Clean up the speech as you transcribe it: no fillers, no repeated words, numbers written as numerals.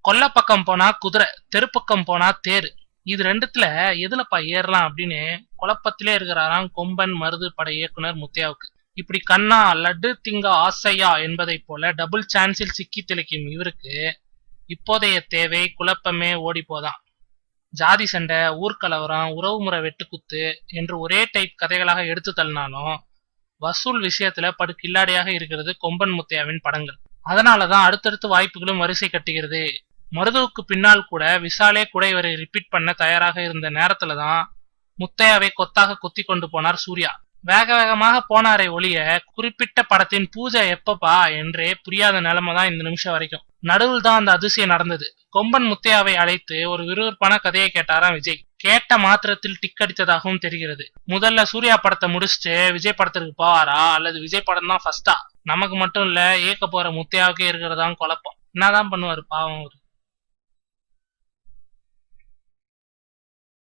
கொல்ல பக்கம் போனா குதிரை, தெரு பக்கம் போனா தேரு. இது ரெண்டுத்துல எதுலப்பா ஏறலாம் அப்படின்னு குழப்பத்திலே இருக்கிறாராம் கொம்பன் மருது படை இயக்குனர் முத்தையாவுக்கு. இப்படி கண்ணா லட்டு திங்க ஆசையா என்பதை போல டபுள் சான்ஸில் சிக்கி திளைக்கும் இவருக்கு இப்போதைய தேவை குழப்பமே ஓடி போதான். ஜாதி சண்டை, ஊர்கலவரம், உறவுமுறை வெட்டுக்குத்து என்று ஒரே டைப் கதைகளாக எடுத்து தள்ளினாலும் வசூல் விஷயத்துல படு கில்லாடியாக இருக்கிறது கொம்பன் முத்தையாவின் படங்கள். அதனாலதான் அடுத்தடுத்து வாய்ப்புகளும் வரிசை கட்டுகிறது. மருதுவுக்கு பின்னால் கூட விஷாலே கூட இவரை ரிப்பீட் பண்ண தயாராக இருந்த நேரத்துலதான் முத்தையாவை கொத்தாக கொத்தி கொண்டு போனார் சூர்யா. வேக வேகமாக போனாரை ஒளிய குறிப்பிட்ட படத்தின் பூஜை எப்பப்பா என்றே புரியாத நிலைமைதான் இந்த நிமிஷம் வரைக்கும். நடுவில் தான் அந்த அதிசயம் நடந்தது. கொம்பன் முத்தையாவை அழைத்து ஒரு விறுவிறுப்பான கதையை கேட்டாராம் விஜய். கேட்ட மாத்திரத்தில் டிக் அடித்ததாகவும் தெரிகிறது. முதல்ல சூர்யா படத்தை முடிச்சுட்டு விஜய் படத்திற்கு போவாரா அல்லது விஜய் படம் தான் ஃபர்ஸ்டா? நமக்கு மட்டும் இல்ல, இயக்க போற முத்தையாவுக்கே இருக்கிறதான் குழப்பம். என்னதான் பண்ணுவாரு பாவம்.